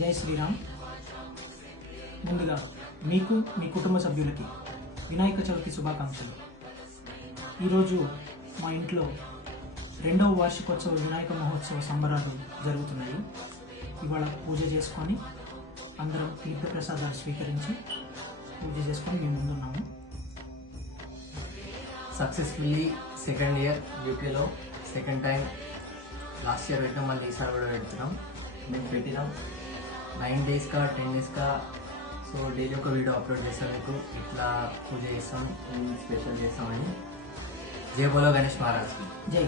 జై శ్రీరామ్. ముందుగా మీకు మీ కుటుంబ సభ్యులకి వినాయక చవితి శుభాకాంక్షలు. ఈరోజు మా ఇంట్లో 2వ వార్షికోత్సవ వినాయక మహోత్సవ సంబరాలు జరుగుతున్నాయి. ఇవాళ పూజ చేసుకొని అందరం తీర్థ ప్రసాదాలు స్వీకరించి పూజ చేసుకొని మేము ముందున్నాము. సక్సెస్ఫుల్లీ సెకండ్ ఇయర్ యూకేలో సెకండ్ టైం. లాస్ట్ ఇయర్ పెట్టినాం, మళ్ళీ ఈసారి కూడా పెడుతున్నాం. మేము పెట్టినాం 9 days కా 10 days కా. సో డైలీ ఒక వీడియో అప్లోడ్ చేస్తాం, మీకు ఇట్లా పూజ చేస్తాం, స్పెషల్ చేస్తామని. జై బోలో గణేష్ మహారాజ్కి జై.